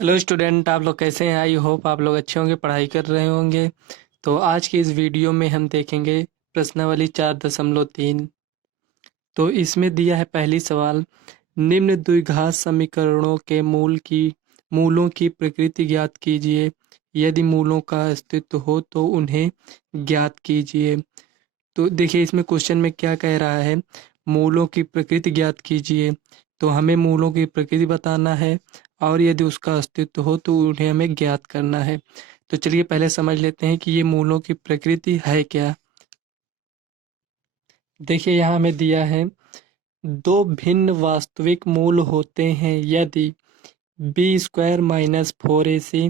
Hello student, आप लोग कैसे हैं? आई होप आप लोग अच्छे होंगे, पढ़ाई कर रहे होंगे। तो आज की इस वीडियो में हम देखेंगे प्रश्नावली 4.3। तो इसमें दिया है पहली सवाल, निम्न द्विघात समीकरणों के मूलों की प्रकृति ज्ञात कीजिए। यदि मूलों का अस्तित्व हो तो उन्हें ज्ञात कीजिए। तो देखिए इसमें क्वेश्चन में क्या कह रहा है, मूलों की प्रकृति ज्ञात कीजिए। तो हमें मूलों की प्रकृति बताना है और यदि उसका अस्तित्व हो तो उन्हें हमें ज्ञात करना है। तो चलिए पहले समझ लेते हैं कि ये मूलों की प्रकृति है क्या। देखिए यहाँ हमें दिया है, दो भिन्न वास्तविक मूल होते हैं यदि B square minus four A C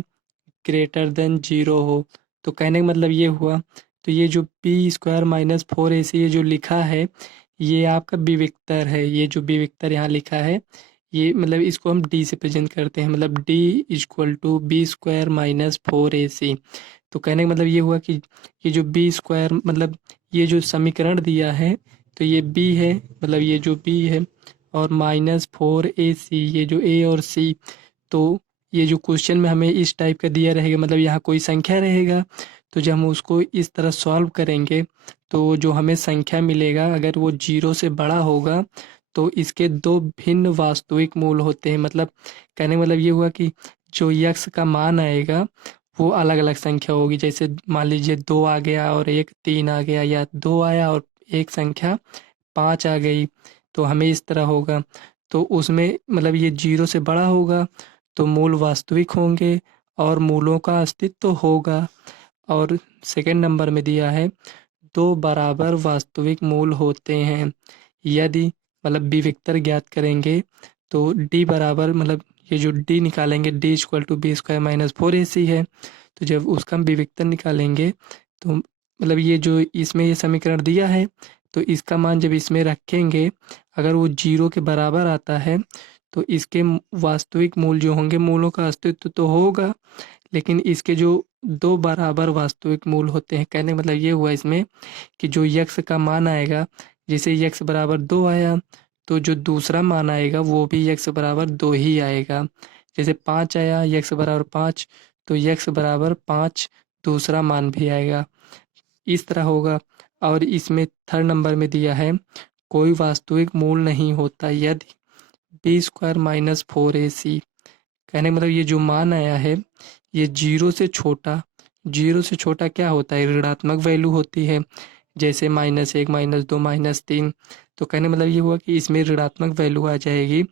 greater than zero हो। तो कहने का मतलब ये हुआ, तो ये जो B square minus four A सी ये जो लिखा है ये आपका विविक्तर है। ये जो विविक्तर यहाँ लिखा है ये मतलब इसको हम डी से प्रेजेंट करते हैं, मतलब D equal to B square minus four A C. तो कहने का मतलब ये हुआ कि ये जो बी स्क्वायर मतलब ये जो समीकरण दिया है तो ये बी है, मतलब ये जो बी है, और माइनस फोर ए सी ये जो ए और सी। तो ये जो क्वेश्चन में हमें इस टाइप का दिया रहेगा, मतलब यहाँ कोई संख्या रहेगा, तो जब हम उसको इस तरह सॉल्व करेंगे तो जो हमें संख्या मिलेगा अगर वो जीरो से बड़ा होगा तो इसके दो भिन्न वास्तविक मूल होते हैं। मतलब कहने का मतलब ये हुआ कि जो यक्स का मान आएगा वो अलग अलग संख्या होगी। जैसे मान लीजिए दो आ गया और एक तीन आ गया, या दो आया और एक संख्या पाँच आ गई, तो हमें इस तरह होगा। तो उसमें मतलब ये जीरो से बड़ा होगा तो मूल वास्तविक होंगे और मूलों का अस्तित्व होगा। और सेकंड नंबर में दिया है, दो बराबर वास्तविक मूल होते हैं यदि मतलब विविक्तर ज्ञात करेंगे तो डी बराबर मतलब ये जो डी निकालेंगे D equal to B square minus four A C है। तो जब उसका हम विविक्तर निकालेंगे तो मतलब ये जो इसमें ये समीकरण दिया है तो इसका मान जब इसमें रखेंगे अगर वो जीरो के बराबर आता है तो इसके वास्तविक मूल जो होंगे, मूलों का अस्तित्व तो होगा लेकिन इसके जो दो बराबर वास्तविक मूल होते हैं। कहने का मतलब ये हुआ इसमें कि जो यक्स का मान आएगा, जैसे यक्स बराबर दो आया तो जो दूसरा मान आएगा वो भी यक्स बराबर दो ही आएगा। जैसे पाँच आया यक्स बराबर पाँच तो यक्स बराबर पाँच दूसरा मान भी आएगा, इस तरह होगा। और इसमें थर्ड नंबर में दिया है, कोई वास्तविक मूल नहीं होता यदि B square minus four A सी। कहने का मतलब ये जो मान आया है ये जीरो से छोटा, जीरो से छोटा क्या होता है, ऋणात्मक वैल्यू होती है। जैसे माइनस एक माइनस दो माइनस तीन। तो कहने का मतलब ये हुआ कि इसमें ऋणात्मक वैल्यू आ जाएगी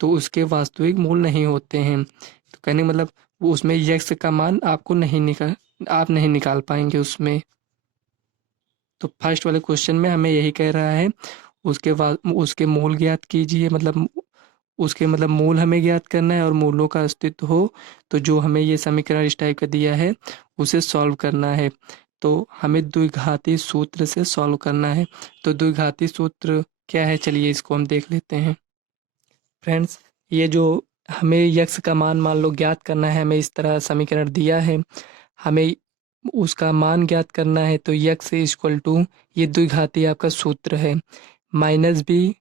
तो उसके वास्तविक मूल नहीं होते हैं। तो कहने का मतलब वो उसमें यक्स का मान आपको नहीं निकाल आप नहीं निकाल पाएंगे उसमें। तो फर्स्ट वाले क्वेश्चन में हमें यही कह रहा है, उसके बाद उसके मूल ज्ञात कीजिए, मतलब उसके मतलब मूल हमें ज्ञात करना है और मूलों का अस्तित्व हो तो जो हमें ये समीकरण इस टाइप का दिया है उसे सॉल्व करना है। तो हमें द्विघाती सूत्र से सॉल्व करना है। तो द्विघाती सूत्र क्या है, चलिए इसको हम देख लेते हैं। फ्रेंड्स, ये जो हमें यक्स का मान लो ज्ञात करना है, हमें इस तरह समीकरण दिया है, हमें उसका मान ज्ञात करना है। तो यक्स इक्वल टू ये द्विघाती आपका सूत्र है, minus B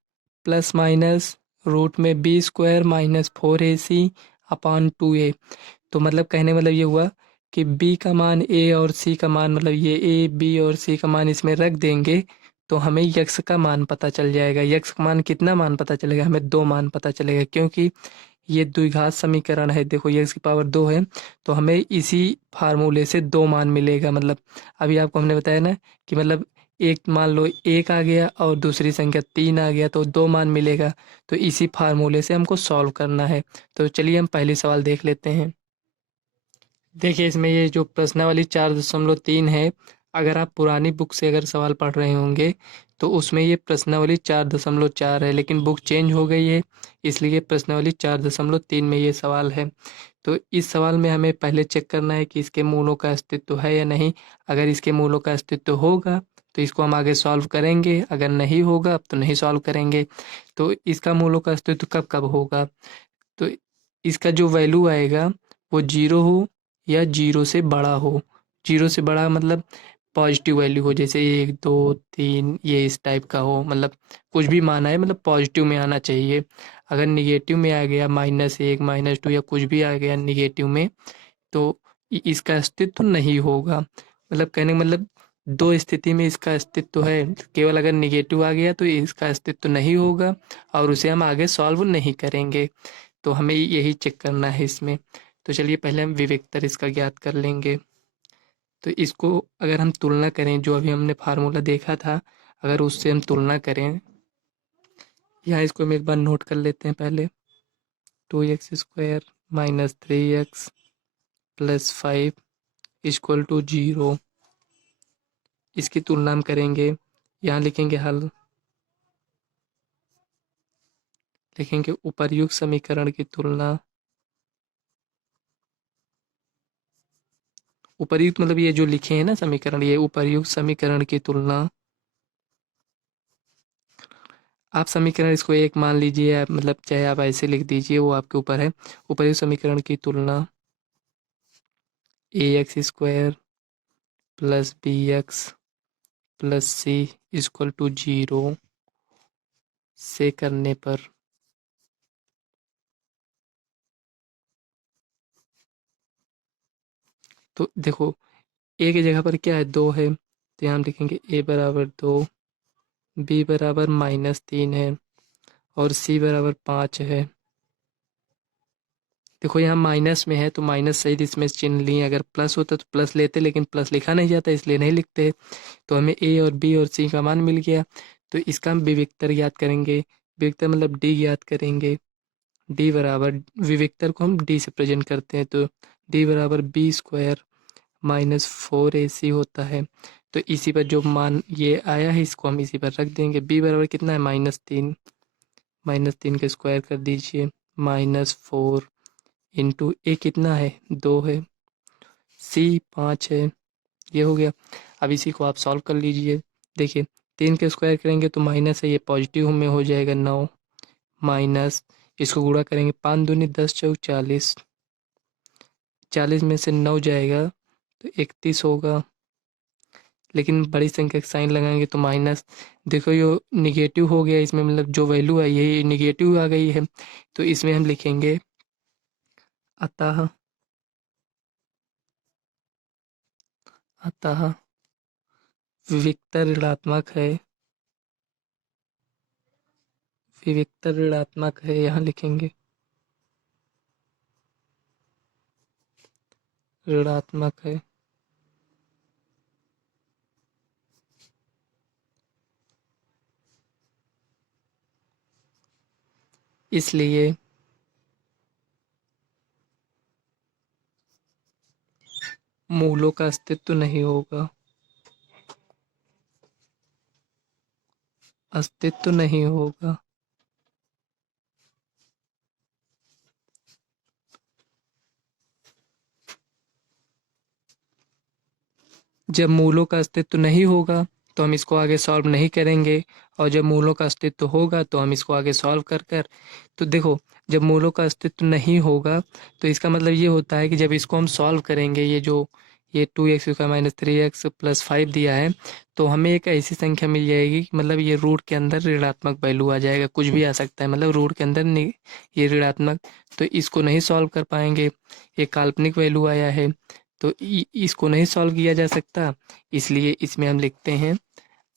plus minus root में B square minus four A C upon to A. तो मतलब कहने मतलब ये हुआ कि बी का मान ए और सी का मान, मतलब ये ए बी और सी का मान इसमें रख देंगे तो हमें यक्स का मान पता चल जाएगा। यक्स का मान कितना मान पता चलेगा, हमें दो मान पता चलेगा क्योंकि ये द्विघात समीकरण है। देखो यक्स की पावर दो है तो हमें इसी फार्मूले से दो मान मिलेगा। मतलब अभी आपको हमने बताया ना कि मतलब एक मान लो एक आ गया और दूसरी संख्या तीन आ गया तो दो मान मिलेगा। तो इसी फार्मूले से हमको सॉल्व करना है। तो चलिए हम पहली सवाल देख लेते हैं। देखिए इसमें ये जो प्रश्नावली 4.3 है, अगर आप पुरानी बुक से अगर सवाल पढ़ रहे होंगे तो उसमें ये प्रश्नावली 4.4 है, लेकिन बुक चेंज हो गई है इसलिए प्रश्नावली 4.3 में ये सवाल है। तो इस सवाल में हमें पहले चेक करना है कि इसके मूलों का अस्तित्व है या नहीं। अगर इसके मूलों का अस्तित्व होगा तो इसको हम आगे सॉल्व करेंगे, अगर नहीं होगा तो नहीं सॉल्व करेंगे। तो इसका मूलों का अस्तित्व कब कब होगा, तो इसका जो वैल्यू आएगा वो जीरो हो या जीरो से बड़ा हो। जीरो से बड़ा मतलब पॉजिटिव वैल्यू हो, जैसे 1 2 3 ये इस टाइप का हो, मतलब कुछ भी मान आए मतलब पॉजिटिव में आना चाहिए। अगर निगेटिव में आ गया -1 -2 या कुछ भी आ गया निगेटिव में, तो इसका अस्तित्व नहीं होगा। मतलब कहने का मतलब दो स्थिति में इसका अस्तित्व है, केवल अगर निगेटिव आ गया तो इसका अस्तित्व नहीं होगा और उसे हम आगे सॉल्व नहीं करेंगे। तो हमें यही चेक करना है इसमें। तो चलिए पहले हम विविक्तर इसका ज्ञात कर लेंगे। तो इसको अगर हम तुलना करें, जो अभी हमने फार्मूला देखा था, अगर उससे हम तुलना करें, यहाँ इसको हम एक बार नोट कर लेते हैं पहले। 2x² - 3x + 5 = 0। इसकी तुलना हम करेंगे, यहाँ लिखेंगे हल, लिखेंगे उपर्युक्त समीकरण की तुलना। उपर्युक्त मतलब ये जो लिखे हैं ना समीकरण, ये उपर्युक्त समीकरण की तुलना। आप समीकरण इसको एक मान लीजिए, आप मतलब चाहे आप ऐसे लिख दीजिए, वो आपके ऊपर है। उपर्युक्त समीकरण की तुलना ax² + bx + c = 0 से करने पर तो देखो ए की जगह पर क्या है, 2 है, तो यहाँ हम लिखेंगे a = 2, b = -3 है और c = 5 है। देखो यहाँ माइनस में है तो माइनस सहित इसमें चिन्ह लिए, अगर प्लस होता तो प्लस लेते, लेकिन प्लस लिखा नहीं जाता इसलिए नहीं लिखते। तो हमें ए और बी और सी का मान मिल गया। तो इसका हम विविक्तर ज्ञात करेंगे। विविक्तर मतलब डी ज्ञात करेंगे। डी बराबर, विविक्तर को हम डी से प्रेजेंट करते हैं, तो डी बराबर b² - 4ac होता है। तो इसी पर जो मान ये आया है इसको हम इसी पर रख देंगे। b बराबर कितना है, -3, -3 का स्क्वायर कर दीजिए, -4 इंटू ए कितना है, 2 है, सी 5 है, ये हो गया। अब इसी को आप सॉल्व कर लीजिए। देखिए 3 के स्क्वायर करेंगे तो माइनस है, ये पॉजिटिव में हो जाएगा 9, माइनस इसको गुणा करेंगे, 5 दूनी 10 चौक 40, 40 में से 9 जाएगा तो 31 होगा। लेकिन बड़ी संख्या का साइन लगाएंगे तो माइनस, देखो ये निगेटिव हो गया इसमें, मतलब जो वैल्यू है यही निगेटिव आ गई है। तो इसमें हम लिखेंगे अतः अतः विविक्तर ऋणात्मक है, विविक्तर ऋणात्मक है, यहाँ लिखेंगे ऋणात्मक है। इसलिए मूलों का अस्तित्व नहीं होगा, अस्तित्व नहीं होगा। जब मूलों का अस्तित्व नहीं होगा तो हम इसको आगे सॉल्व नहीं करेंगे, और जब मूलों का अस्तित्व होगा तो हम इसको आगे सॉल्व कर कर, तो देखो जब मूलों का अस्तित्व नहीं होगा तो इसका मतलब ये होता है कि जब इसको हम सॉल्व करेंगे, ये जो ये 2x² - 3x + 5 दिया है, तो हमें एक ऐसी संख्या मिल जाएगी कि मतलब ये रूट के अंदर ऋणात्मक वैल्यू आ जाएगा, कुछ भी आ सकता है, मतलब रूट के अंदर ये ऋणात्मक, तो इसको नहीं सॉल्व कर पाएंगे। ये काल्पनिक वैल्यू आया है तो इसको नहीं सॉल्व किया जा सकता, इसलिए इसमें हम लिखते हैं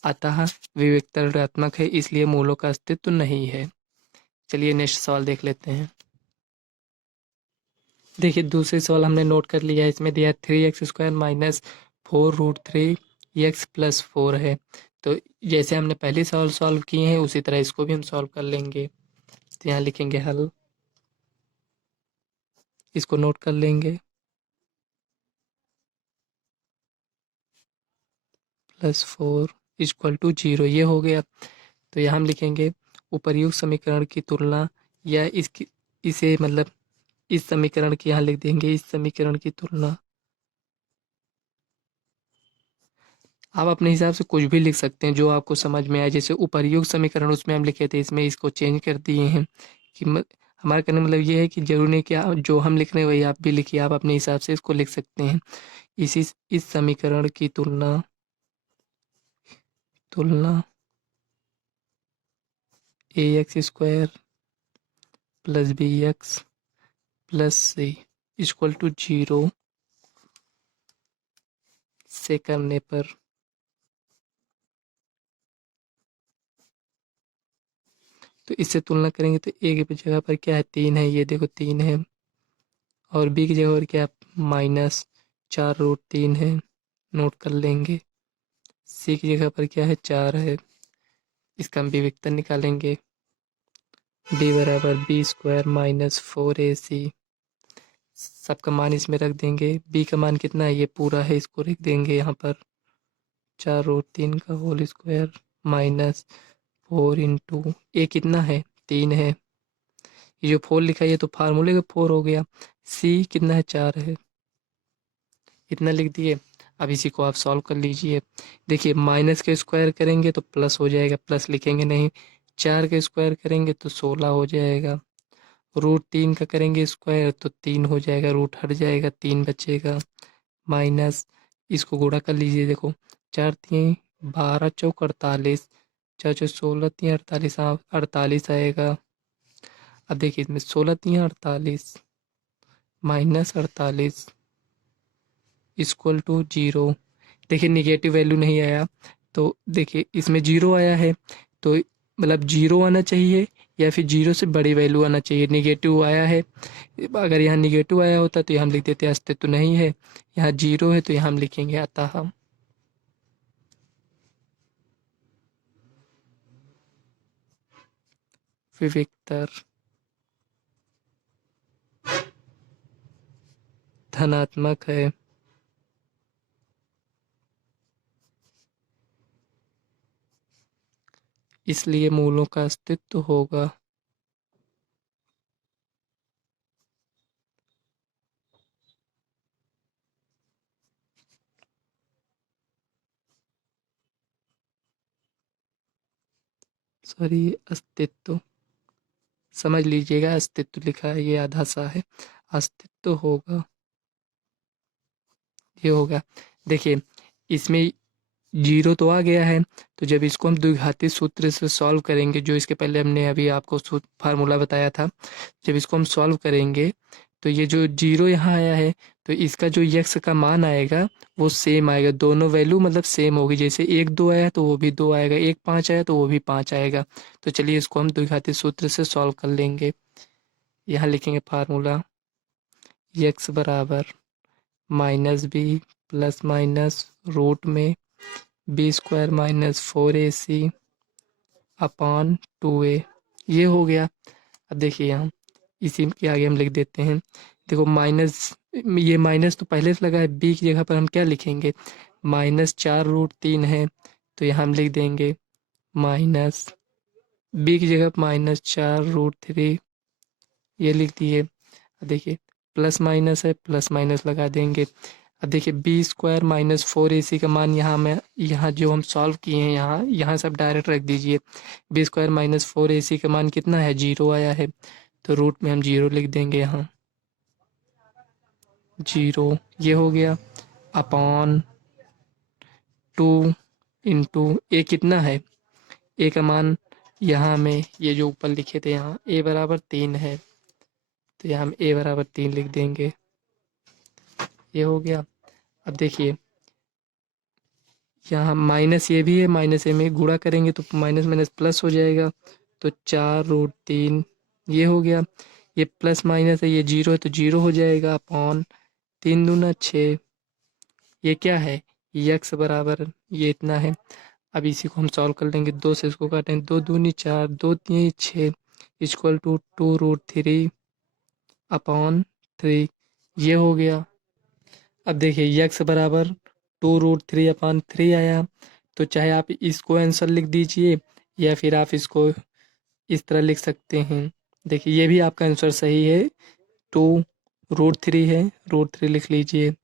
अतः विविक्तर ऋणात्मक है, इसलिए मूलों का अस्तित्व नहीं है। चलिए नेक्स्ट सवाल देख लेते हैं। देखिए दूसरे सवाल हमने नोट कर लिया है, इसमें दिया 3x² - 4√3x + 4 है। तो जैसे हमने पहले सवाल सॉल्व किए हैं उसी तरह इसको भी हम सॉल्व कर लेंगे। तो यहाँ लिखेंगे हल, इसको नोट कर लेंगे, +4 = 0, ये हो गया। तो यहाँ हम लिखेंगे उपर्युक्त समीकरण की तुलना, या इसकी इसे मतलब इस समीकरण की यहाँ लिख देंगे, इस समीकरण की तुलना। आप अपने हिसाब से कुछ भी लिख सकते हैं जो आपको समझ में आए, जैसे उपर्युक्त समीकरण उसमें हम लिखे थे, इसमें इसको चेंज कर दिए हैं कि हमारा कहने का मतलब ये है कि जरूरी नहीं कि जो हम लिख रहे हैं वही आप भी लिखिए, आप अपने हिसाब से इसको लिख सकते हैं। इसी इस समीकरण की तुलना तुलना ax² plus bx plus c equal to 0 से करने पर तो इससे तुलना करेंगे तो a की जगह पर क्या है 3 है, ये देखो 3 है, और b की जगह पर क्या -4√3 है, नोट कर लेंगे। c की जगह पर क्या है 4 है, इसका हम विविक्तन निकालेंगे। b बराबर b² - 4ac, सबका मान इसमें रख देंगे। b का मान कितना है, ये पूरा है, इसको रख देंगे यहाँ पर 4√3 का होल स्क्वायर -4 इंटू ए कितना है 3 है, ये जो 4 लिखा है ये तो फार्मूले का 4 हो गया। c कितना है 4 है, इतना लिख दिए। अब इसी को आप सॉल्व कर लीजिए। देखिए माइनस के स्क्वायर करेंगे तो प्लस हो जाएगा, प्लस लिखेंगे नहीं। 4 के स्क्वायर करेंगे तो 16 हो जाएगा। √3 का करेंगे स्क्वायर तो 3 हो जाएगा, रूट हट जाएगा, 3 बचेगा। माइनस इसको गुणा कर लीजिए, देखो 4 3 12 चौक 48, 4 चौक 16 3 48, 48 आएगा। अब देखिए इसमें 16 3 48 -48 इक्वल टू 0। देखिए निगेटिव वैल्यू नहीं आया, तो देखिए इसमें 0 आया है, तो मतलब 0 आना चाहिए या फिर 0 से बड़ी वैल्यू आना चाहिए। निगेटिव आया है, अगर यहाँ निगेटिव आया होता तो यहाँ हम लिख देते अस्तित्व नहीं है, यहाँ 0 है तो यहाँ हम लिखेंगे अतः। विविक्तर धनात्मक है, इसलिए मूलों का अस्तित्व होगा। सॉरी, अस्तित्व समझ लीजिएगा, अस्तित्व लिखा है, ये आधा सा है, अस्तित्व होगा, ये होगा। देखिए इसमें 0 तो आ गया है, तो जब इसको हम द्विघाती सूत्र से सॉल्व करेंगे, जो इसके पहले हमने अभी आपको फार्मूला बताया था, जब इसको हम सॉल्व करेंगे तो ये जो 0 यहाँ आया है, तो इसका जो यक्स का मान आएगा वो सेम आएगा, दोनों वैल्यू मतलब सेम होगी। जैसे 1 2 आया तो वो भी 2 आएगा, 1 5 आया तो वो भी 5 आएगा। तो चलिए इसको हम द्विघाती सूत्र से सॉल्व कर लेंगे। यहाँ लिखेंगे फार्मूला यक्स बराबर -b प्लस माइनस रूट में b² - 4ac अपॉन 2a, ये हो गया। अब देखिए यहाँ इसी के आगे हम लिख देते हैं, देखो माइनस, ये माइनस तो पहले से लगा है, b की जगह पर हम क्या लिखेंगे -4√3 है, तो यहाँ हम लिख देंगे माइनस, b की जगह -4√3 ये लिख दिए। देखिए प्लस माइनस है, प्लस माइनस लगा देंगे। अब देखिए b² - 4ac का मान यहाँ जो हम सॉल्व किए हैं, यहाँ सब डायरेक्ट रख दीजिए। b² - 4ac का मान कितना है 0 आया है, तो रूट में हम 0 लिख देंगे, यहाँ 0 ये हो गया, अपॉन 2 इंटू ए कितना है, ए का मान यहाँ में ये जो ऊपर लिखे थे यहाँ a बराबर 3 है, तो यहाँ हम a बराबर 3 लिख देंगे, ये हो गया। अब देखिए यहाँ माइनस ये भी है, माइनस ए में गुणा करेंगे तो माइनस माइनस प्लस हो जाएगा, तो 4√3 ये हो गया। ये प्लस माइनस है, ये 0 है तो 0 हो जाएगा, अपॉन 3 दूना 6, ये क्या है यक्स बराबर ये इतना है। अब इसी को हम सॉल्व कर लेंगे, 2 से इसको काटें, 2 दूनी 4, 2 तीन 6 इक्वल टू 2√3 अपॉन 3, ये हो गया। अब देखिए यक्स बराबर 2√3/3 आया, तो चाहे आप इसको आंसर लिख दीजिए या फिर आप इसको इस तरह लिख सकते हैं। देखिए ये भी आपका आंसर सही है, 2√3 है, √3 लिख लीजिए।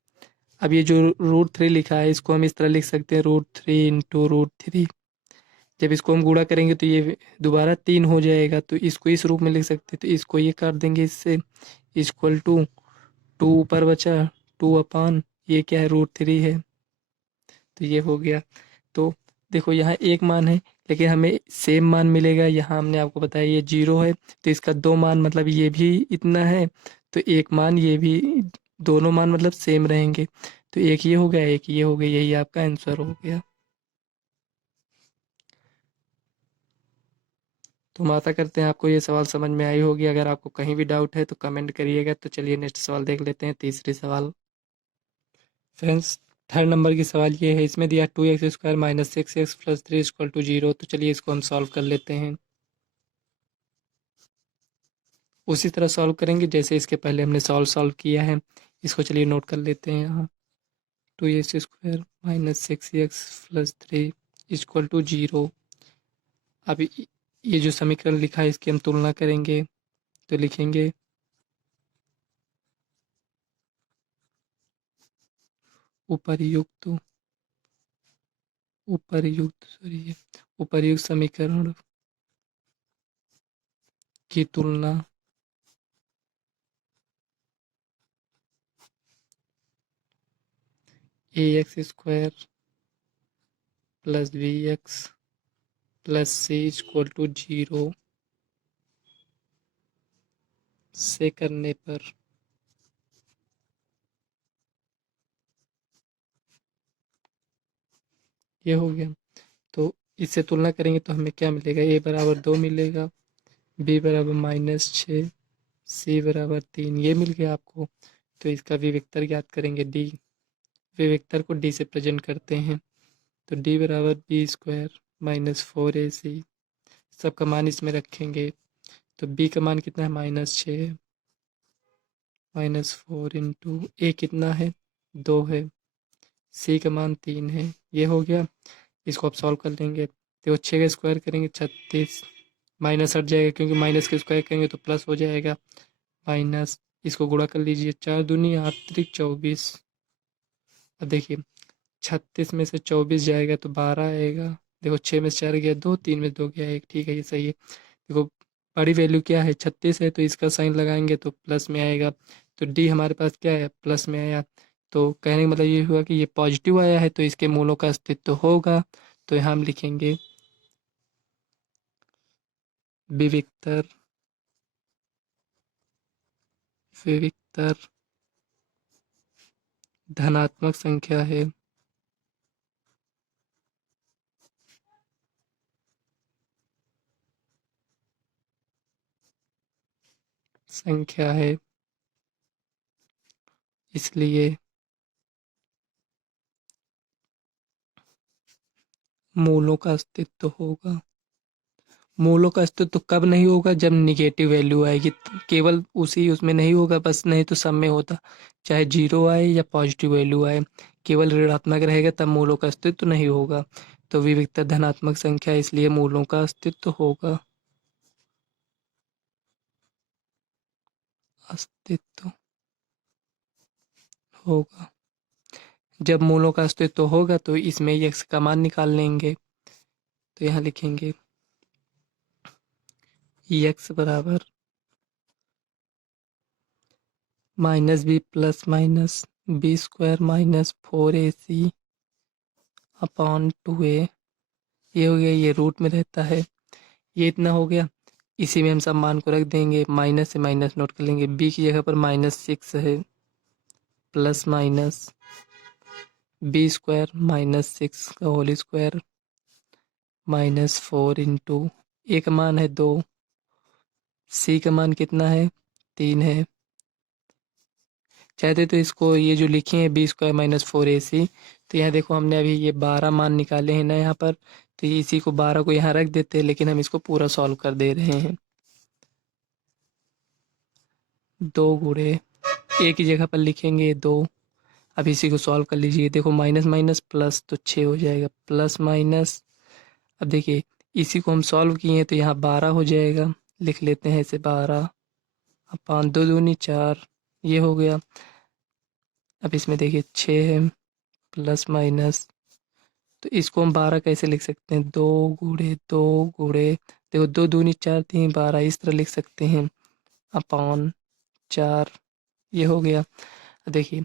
अब ये जो √3 लिखा है इसको हम इस तरह लिख सकते हैं, √3 इंटू √3। जब इसको हम गुणा करेंगे तो ये दोबारा 3 हो जाएगा, तो इसको इस रूप में लिख सकते हैं, तो इसको ये काट देंगे इससे, इक्वल टू 2 ऊपर बचा 2 अपान ये क्या है √3 है, तो ये हो गया। तो देखो यहाँ एक मान है, लेकिन हमें सेम मान मिलेगा। यहाँ हमने आपको बताया ये 0 है, तो इसका 2 मान मतलब ये भी इतना है, तो एक मान ये भी, दोनों मान मतलब सेम रहेंगे। तो एक ये हो गया, एक ये हो गया, यही आपका आंसर हो गया। तो हम आशा करते हैं आपको ये सवाल समझ में आई होगी। अगर आपको कहीं भी डाउट है तो कमेंट करिएगा। तो चलिए नेक्स्ट सवाल देख लेते हैं, तीसरी सवाल। फ्रेंड्स, थर्ड नंबर की सवाल ये है, इसमें दिया 2x² minus 6x plus 3 equal to 0। तो चलिए इसको हम सॉल्व कर लेते हैं। उसी तरह सॉल्व करेंगे जैसे इसके पहले हमने सॉल्व किया है। इसको चलिए नोट कर लेते हैं यहाँ। 2x² minus 6x plus 3 equal to 0। अब ये जो समीकरण लिखा है इसकी हम तुलना करेंगे। तो लिखेंगे उपर्युक्त उपर्युक्त समीकरण की तुलना ax² plus bx plus c equal to 0 से करने पर ये हो गया। तो इससे तुलना करेंगे तो हमें क्या मिलेगा, a बराबर 2 मिलेगा, b बराबर -6, c बराबर 3, ये मिल गया आपको। तो इसका विविक्तर ज्ञात करेंगे d। विविक्तर को d से प्रेजेंट करते हैं, तो d बराबर b² माइनस 4ac, सबका मान इसमें रखेंगे। तो b का मान कितना है, -6, -4 इंटू a कितना है, 2 है, c का मान 3 है। ये हो गया। इसको आप सॉल्व कर लेंगे। देखो 6 का स्क्वायर करेंगे 36, माइनस हट जाएगा क्योंकि माइनस का स्क्वायर करेंगे तो प्लस हो जाएगा, माइनस, इसको गुणा कर लीजिए, 4 दूनी 8 त्रिक 24। अब देखिए 36 में से 24 जाएगा तो 12 आएगा। देखो 6 में से 4 गया 2, 3 में 2 गया 1, ठीक है, ये सही है। देखो बड़ी वैल्यू क्या है, 36 है, तो इसका साइन लगाएंगे तो प्लस में आएगा। तो डी हमारे पास क्या है, प्लस में आया। तो कहने का मतलब ये हुआ कि ये पॉजिटिव आया है तो इसके मूलों का अस्तित्व होगा। तो यहाँ हम लिखेंगे विविक्तर विविक्तर धनात्मक संख्या है, इसलिए मूलों का अस्तित्व होगा। मूलों का अस्तित्व कब नहीं होगा, जब निगेटिव वैल्यू आएगी, केवल उसी उसमें नहीं होगा बस, नहीं तो सब में होता, चाहे 0 आए या पॉजिटिव वैल्यू आए, केवल ऋणात्मक रहेगा तब मूलों का अस्तित्व नहीं होगा। तो विविक्तर धनात्मक संख्या, इसलिए मूलों का अस्तित्व अस्तित्व होगा। जब मूलों का अस्तित्व होगा तो इसमें x का मान निकाल लेंगे। तो यहाँ लिखेंगे x बराबर -b plus minus b² minus 4ac upon 2a। ये हो गया, ये रूट में रहता है, ये इतना हो गया। इसी में हम सब मान को रख देंगे, माइनस से माइनस नोट कर लेंगे, b की जगह पर -6 है, प्लस माइनस b² -6 का होल स्क्वायर -4 इंटू, a का मान है 2, c का मान कितना है, 3 है। चाहते तो इसको ये जो लिखे हैं b² -4ac, तो यहाँ देखो हमने अभी ये 12 मान निकाले हैं ना यहाँ पर, तो ये इसी को 12 को यहाँ रख देते हैं, लेकिन हम इसको पूरा सॉल्व कर दे रहे हैं। 2 गुणे a की जगह पर लिखेंगे 2। अब इसी को सॉल्व कर लीजिए, देखो माइनस माइनस प्लस तो 6 हो जाएगा, प्लस माइनस। अब देखिए इसी को हम सॉल्व किए हैं तो यहाँ 12 हो जाएगा, लिख लेते हैं इसे 12 अपान 2 दूनी 4, ये हो गया। अब इसमें देखिए 6 है, प्लस माइनस, तो इसको हम 12 कैसे लिख सकते हैं, 2 गुणे देखो 2 दूनी 4 3 12, इस तरह लिख सकते हैं, अपॉन 4, ये हो गया। देखिए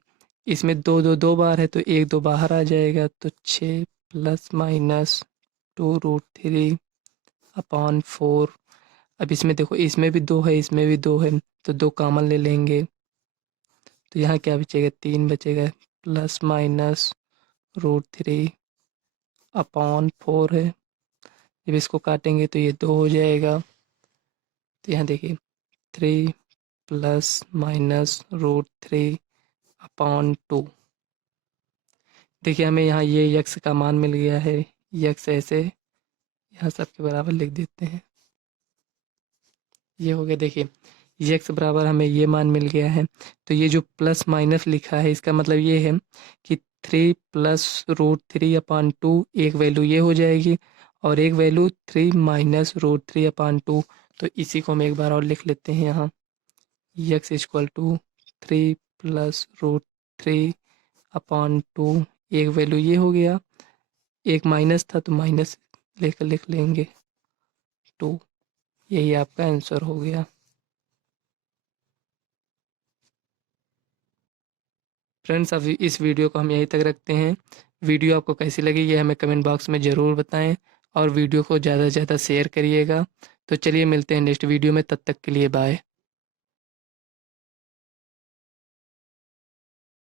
इसमें 2 2 2 बार है तो 1 2 बाहर आ जाएगा, तो 6 प्लस माइनस 2√3/4। अब इसमें देखो, इसमें भी 2 है, इसमें भी 2 है, तो 2 कॉमन ले लेंगे, तो यहाँ क्या बचेगा, 3 बचेगा, प्लस माइनस √3/4 है। जब इसको काटेंगे तो ये 2 हो जाएगा, तो यहाँ देखिए 3 प्लस माइनस √3/2। देखिए हमें यहाँ ये यक्स का मान मिल गया है, यक्स ऐसे यहाँ सबके बराबर लिख देते हैं, ये हो गया। देखिए यक्स बराबर हमें ये मान मिल गया है, तो ये जो प्लस माइनस लिखा है इसका मतलब ये है कि 3 प्लस √3/2 एक वैल्यू ये हो जाएगी, और एक वैल्यू 3 माइनस √3/2। तो इसी को हम एक बार और लिख लेते हैं यहाँ, यक्स इक्वल टू 3 प्लस √3/2, एक वैल्यू ये हो गया, एक माइनस था तो माइनस लेकर लिख लेंगे 2। यही आपका आंसर हो गया। फ्रेंड्स, अभी इस वीडियो को हम यहीं तक रखते हैं। वीडियो आपको कैसी लगी ये हमें कमेंट बॉक्स में ज़रूर बताएं, और वीडियो को ज़्यादा से ज़्यादा शेयर करिएगा। तो चलिए मिलते हैं नेक्स्ट वीडियो में, तब तक के लिए बाय।